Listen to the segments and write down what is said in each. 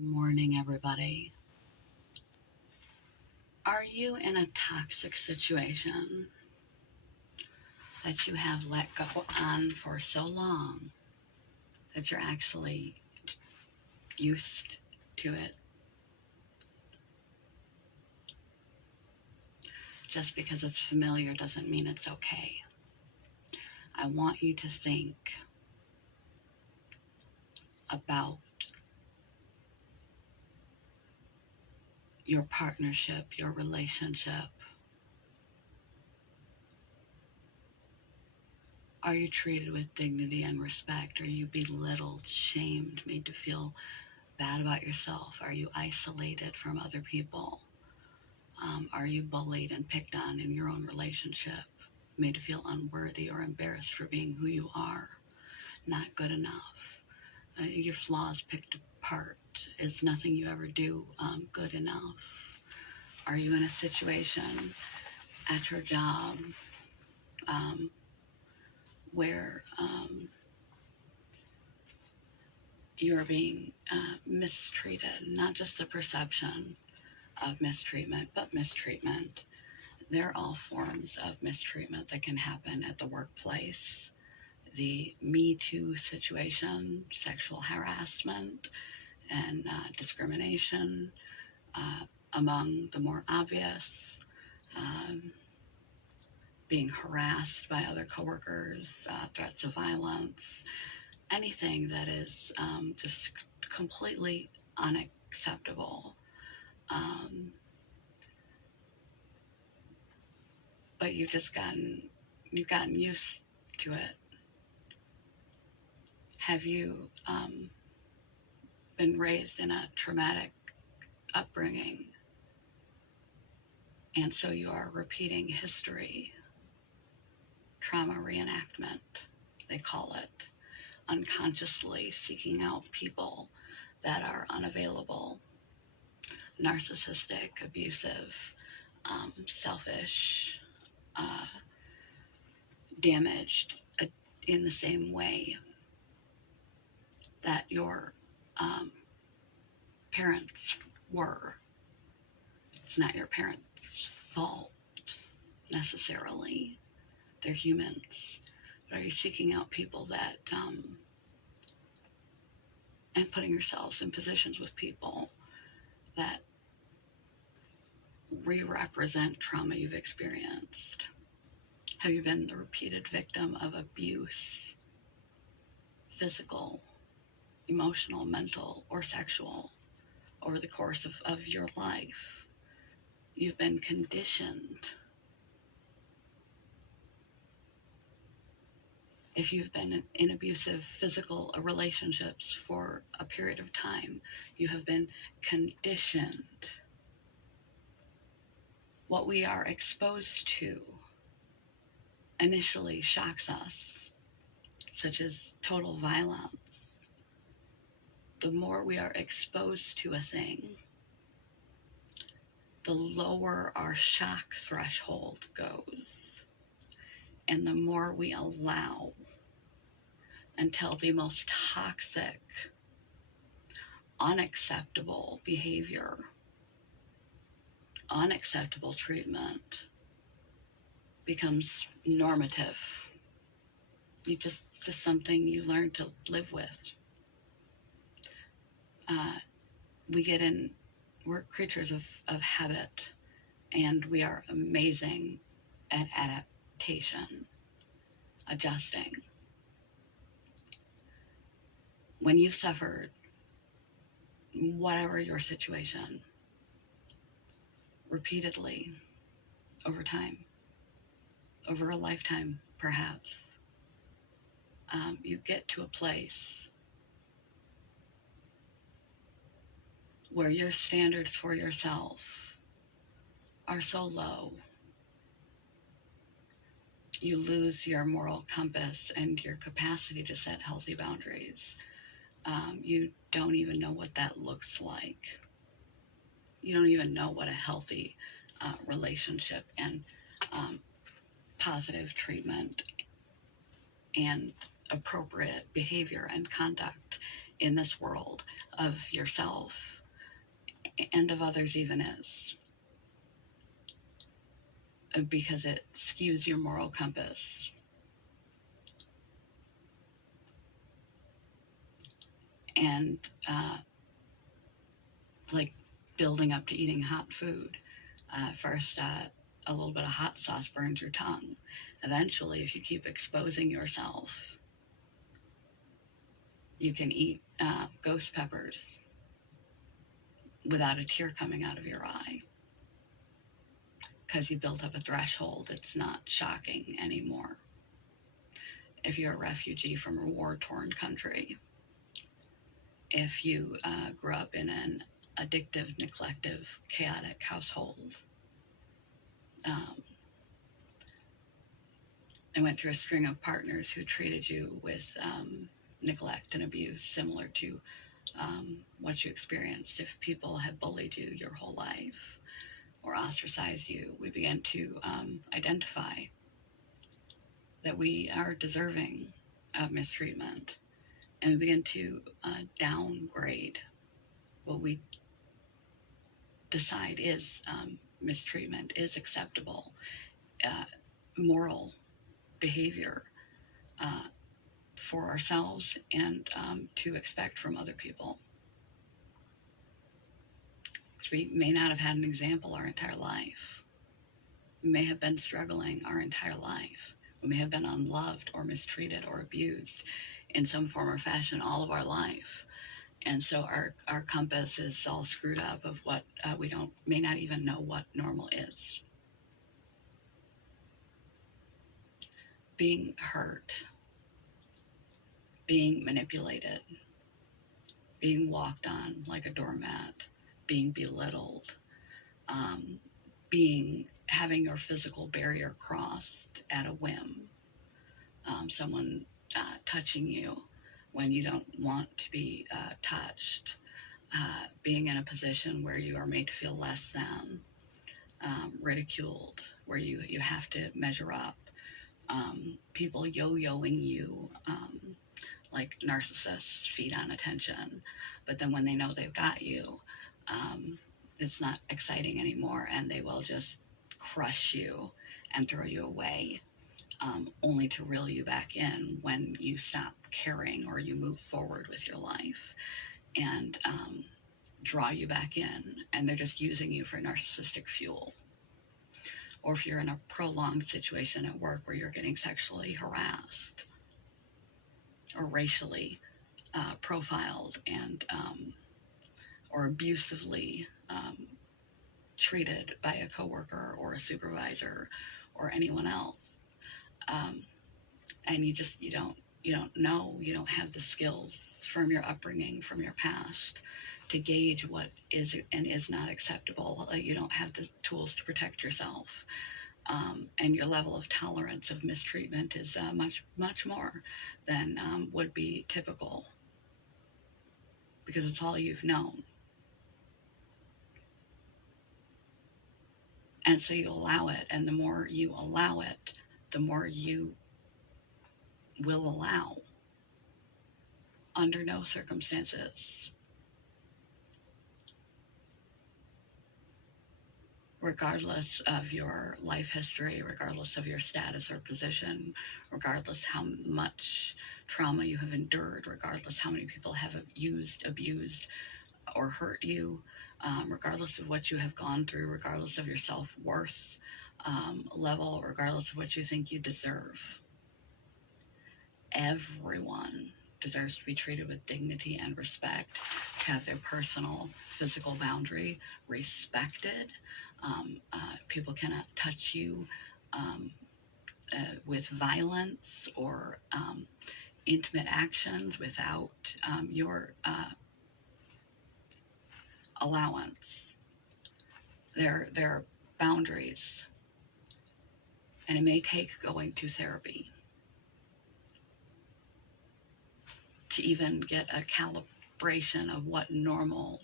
Morning, everybody. Are you in a toxic situation that you have let go on for so long that you're actually used to it? Just because it's familiar doesn't mean it's okay. I want you to think about your partnership, your relationship. Are you treated with dignity and respect? Are you belittled, shamed, made to feel bad about yourself? Are you isolated from other people? Are you bullied and picked on in your own relationship, made to feel unworthy or embarrassed for being who you are, not good enough? Your flaws picked apart. Is nothing you ever do good enough? Are you in a situation at your job where you're being mistreated? Not just the perception of mistreatment, but mistreatment. They're all forms of mistreatment that can happen at the workplace. The Me Too situation, sexual harassment, and discrimination, among the more obvious. Being harassed by other coworkers, threats of violence, anything that is just completely unacceptable. But you've gotten used to it. Have you been raised in a traumatic upbringing, and so you are repeating history? Trauma reenactment, they call it. Unconsciously seeking out people that are unavailable, narcissistic, abusive, selfish, damaged in the same way that your parents were. It's not your parents' fault necessarily. They're humans. But are you seeking out people that, and putting yourselves in positions with people that re-represent trauma you've experienced? Have you been the repeated victim of abuse, physical, emotional, mental, or sexual, over the course of your life? You've been conditioned. If you've been in abusive physical relationships for a period of time, you have been conditioned. What we are exposed to initially shocks us, such as total violence. The more we are exposed to a thing, the lower our shock threshold goes, and the more we allow, until the most toxic, unacceptable behavior, unacceptable treatment becomes normative. Just something you learn to live with. We're creatures of habit, and we are amazing at adaptation, adjusting. When you've suffered, whatever your situation, repeatedly, over time, over a lifetime perhaps, you get to a place where your standards for yourself are so low, you lose your moral compass and your capacity to set healthy boundaries. You don't even know what that looks like. You don't even know what a healthy relationship and positive treatment and appropriate behavior and conduct in this world of yourself and of others even is, because it skews your moral compass. And like building up to eating hot food. First, a little bit of hot sauce burns your tongue. Eventually, if you keep exposing yourself, you can eat ghost peppers without a tear coming out of your eye, because you built up a threshold. It's not shocking anymore. If you're a refugee from a war-torn country, if you grew up in an addictive, neglective, chaotic household, and went through a string of partners who treated you with neglect and abuse similar to what you experienced. If people have bullied you your whole life or ostracized you, we begin to identify that we are deserving of mistreatment, and we begin to downgrade what we decide is mistreatment, is acceptable, moral behavior for ourselves and to expect from other people. Because we may not have had an example our entire life. We may have been struggling our entire life. We may have been unloved or mistreated or abused in some form or fashion all of our life. And so our compass is all screwed up of what we may not even know what normal is. Being hurt, being manipulated, being walked on like a doormat, being belittled, having your physical barrier crossed at a whim, someone touching you when you don't want to be touched, being in a position where you are made to feel less than, ridiculed, where you have to measure up, people yo-yoing you, like narcissists feed on attention, but then when they know they've got you, it's not exciting anymore, and they will just crush you and throw you away, only to reel you back in when you stop caring or you move forward with your life, and draw you back in, and they're just using you for narcissistic fuel. Or if you're in a prolonged situation at work where you're getting sexually harassed or racially profiled and or abusively treated by a coworker or a supervisor or anyone else, and you don't know, you don't have the skills from your upbringing, from your past, to gauge what is and is not acceptable. You don't have the tools to protect yourself, and your level of tolerance of mistreatment is much more than would be typical, because it's all you've known. And so you allow it, and the more you allow it, the more you will allow. Under no circumstances, regardless of your life history, regardless of your status or position, regardless how much trauma you have endured, regardless how many people have used, abused, or hurt you, regardless of what you have gone through, regardless of your self-worth level, regardless of what you think you deserve. Everyone deserves to be treated with dignity and respect, to have their personal physical boundary respected. People cannot touch you with violence or intimate actions without your allowance. There are boundaries, and it may take going to therapy to even get a calibration of what normal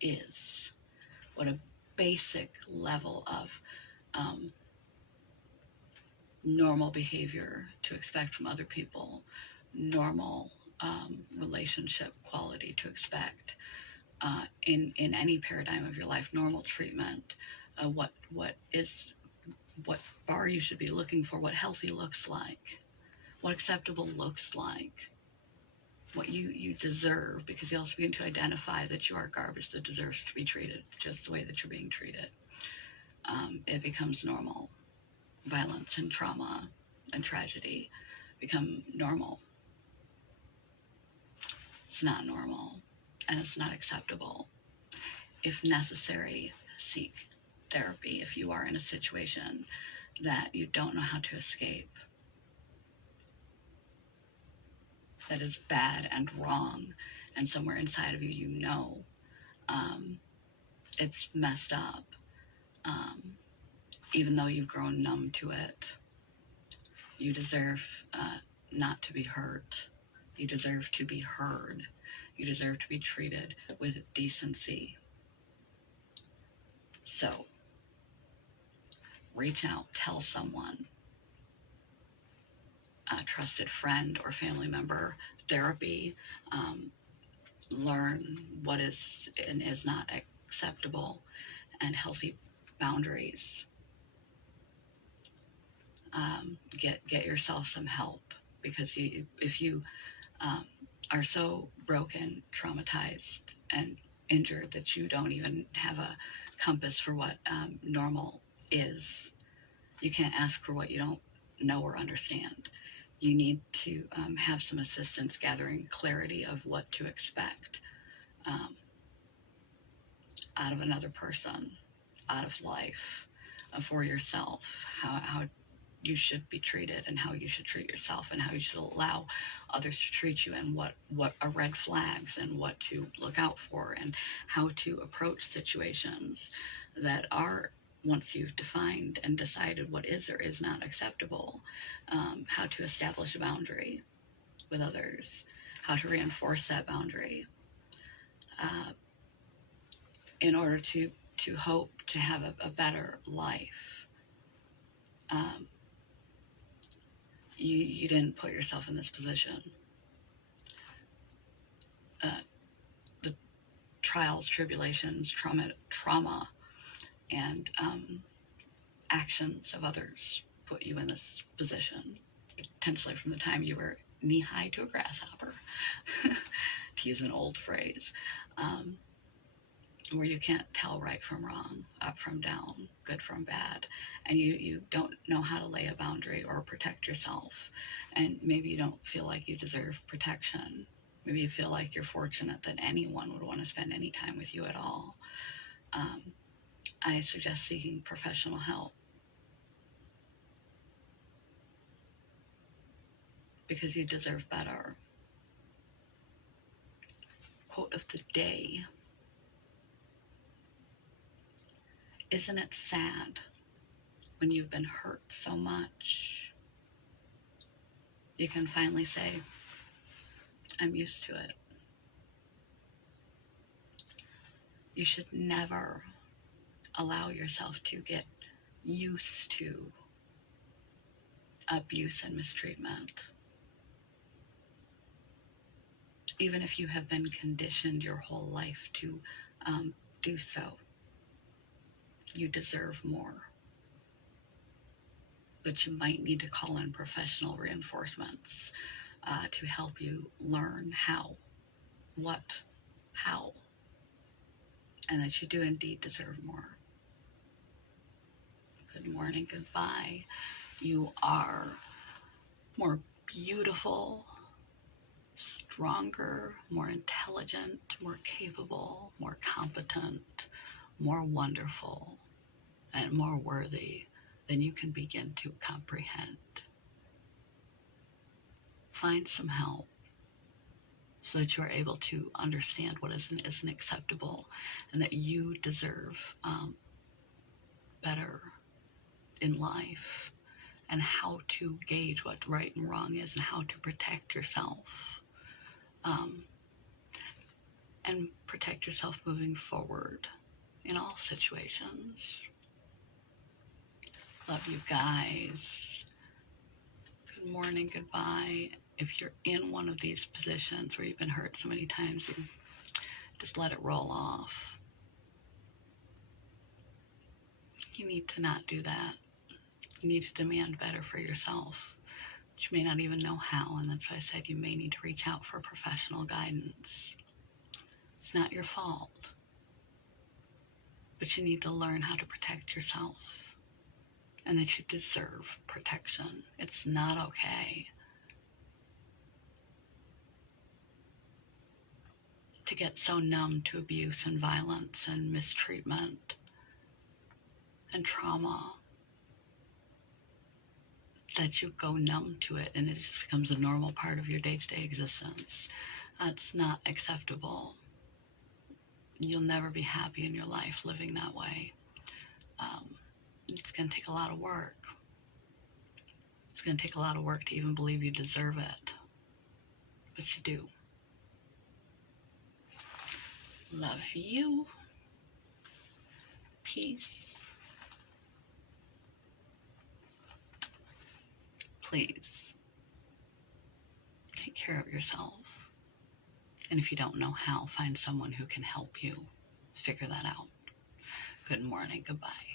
is, what a basic level of normal behavior to expect from other people, normal relationship quality to expect in any paradigm of your life. Normal treatment, what bar you should be looking for, what healthy looks like, what acceptable looks like, what you deserve, because you also begin to identify that you are garbage that deserves to be treated just the way that you're being treated. It becomes normal. Violence and trauma and tragedy become normal. It's not normal, and it's not acceptable. If necessary, seek therapy if you are in a situation that you don't know how to escape, that is bad and wrong, and somewhere inside of you, you know it's messed up, even though you've grown numb to it. You deserve not to be hurt. You deserve to be heard. You deserve to be treated with decency. So, reach out, tell someone, a trusted friend or family member, therapy, learn what is and is not acceptable, and healthy boundaries. Get yourself some help, because if you are so broken, traumatized, and injured that you don't even have a compass for what normal is, you can't ask for what you don't know or understand. You need to have some assistance gathering clarity of what to expect out of another person, out of life, for yourself, how you should be treated, and how you should treat yourself, and how you should allow others to treat you, and what are red flags, and what to look out for, and how to approach situations that are, once you've defined and decided what is or is not acceptable, how to establish a boundary with others, how to reinforce that boundary in order to hope to have a better life. You didn't put yourself in this position. The trials, tribulations, trauma, and actions of others put you in this position, potentially from the time you were knee-high to a grasshopper, to use an old phrase, where you can't tell right from wrong, up from down, good from bad, and you don't know how to lay a boundary or protect yourself, and maybe you don't feel like you deserve protection. Maybe you feel like you're fortunate that anyone would want to spend any time with you at all. I suggest seeking professional help, because you deserve better. Quote of the day: isn't it sad when you've been hurt so much, you can finally say, I'm used to it? You should never allow yourself to get used to abuse and mistreatment. Even if you have been conditioned your whole life to do so, you deserve more. But you might need to call in professional reinforcements to help you learn how, and that you do indeed deserve more. Good morning, goodbye. You are more beautiful, stronger, more intelligent, more capable, more competent, more wonderful, and more worthy than you can begin to comprehend. Find some help so that you are able to understand what is and isn't acceptable, and that you deserve better in life, and how to gauge what right and wrong is, and how to protect yourself, and protect yourself moving forward in all situations. Love you guys. Good morning, goodbye. if you're in one of these positions where you've been hurt so many times, you just let it roll off. You need to not do that. You need to demand better for yourself. But you may not even know how, and that's why I said you may need to reach out for professional guidance. It's not your fault, but you need to learn how to protect yourself, and that you deserve protection. It's not okay to get so numb to abuse and violence and mistreatment and trauma that you go numb to it and it just becomes a normal part of your day-to-day existence. That's not acceptable. You'll never be happy in your life living that way. It's going to take a lot of work. It's going to take a lot of work to even believe you deserve it. But you do. Love you. Peace. Please take care of yourself. And if you don't know how, find someone who can help you figure that out. Good morning. Goodbye.